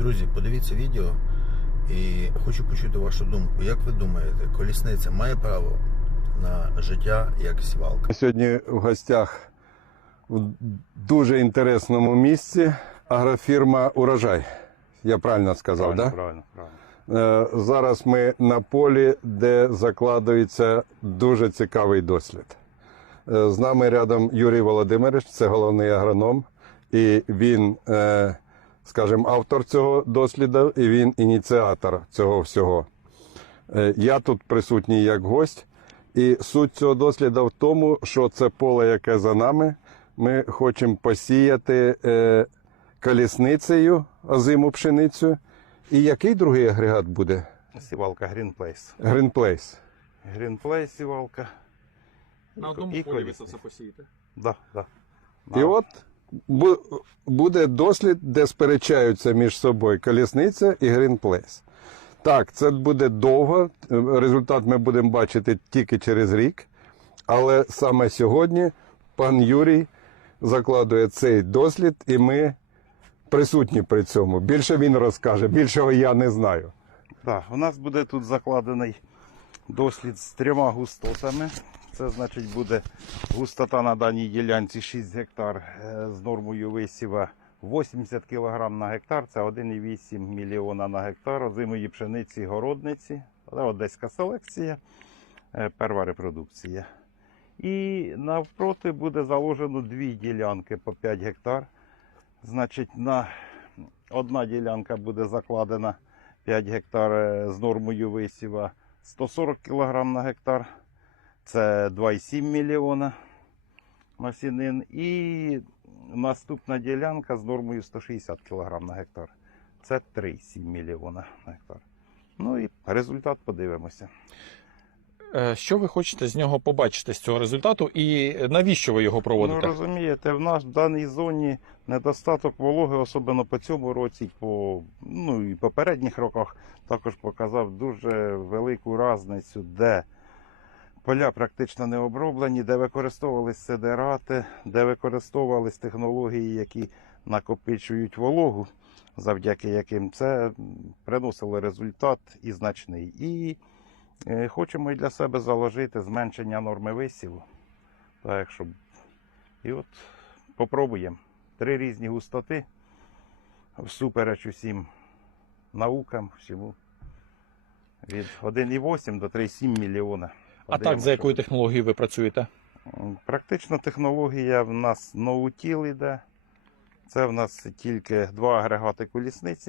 Друзі, подивіться відео і хочу почути вашу думку. Як ви думаєте, колісниця має право на життя як сівалка? Сьогодні в гостях в дуже інтересному місці агрофірма Урожай. Я правильно сказав, правильно, так? правильно, правильно. Е, Зараз ми на полі, де закладується дуже цікавий дослід. Е, З нами рядом Юрій Володимирович, це головний агроном, і він, е, скажімо, автор цього досліду, і він ініціатор цього всього. Е, Я тут присутній як гость, і суть цього досліду в тому, що це поле, яке за нами, ми хочемо посіяти е, колісницею озиму пшеницю. І який другий агрегат буде? Сівалка Green Place. Green Place. Green Place сівалка. На одному і полі ви це все посієте. Да, да. І от буде дослід, де сперечаються між собою колісниця і Place. Так, це буде довго. Результат ми будемо бачити тільки через рік. Але саме сьогодні пан Юрій закладує цей дослід, і ми присутні при цьому. Більше він розкаже, більшого я не знаю. Да, у нас буде тут закладений дослід з трьома густотами. Це значить буде густота на даній ділянці 6 гектар е, з нормою висіва 80 кг на гектар. Це 1,8 мільйона на гектар озимої пшениці городниці. Це одеська селекція, е, перша репродукція. І навпроти буде заложено дві ділянки по 5 гектар. Значить, на одна ділянка буде закладена 5 гектар е, з нормою висіва 140 кг на гектар. Це 2,7 мільйона насінин. І наступна ділянка з нормою 160 кг на гектар. Це 3,7 мільйона на гектар. Ну і результат подивимося. Е, Що ви хочете з нього побачити з цього результату і навіщо ви його Ну, проводите? розумієте, в нас в даній зоні недостаток вологи, особливо по цьому році, по, ну і попередніх роках також показав дуже велику різницю, де поля практично не оброблені, де використовувались сидерати, де використовувались технології, які накопичують вологу, завдяки яким це приносило результат і значний. І е, хочемо і для себе заложити зменшення норми висіву. Так, щоб і от попробуємо. Три різні густоти, всупереч усім наукам, всьому. Від 1,8 до 3,7 мільйона. А так, за якою технологією ви працюєте? Практично технологія в нас ноутіл іде. Це в нас тільки два агрегати колісниці.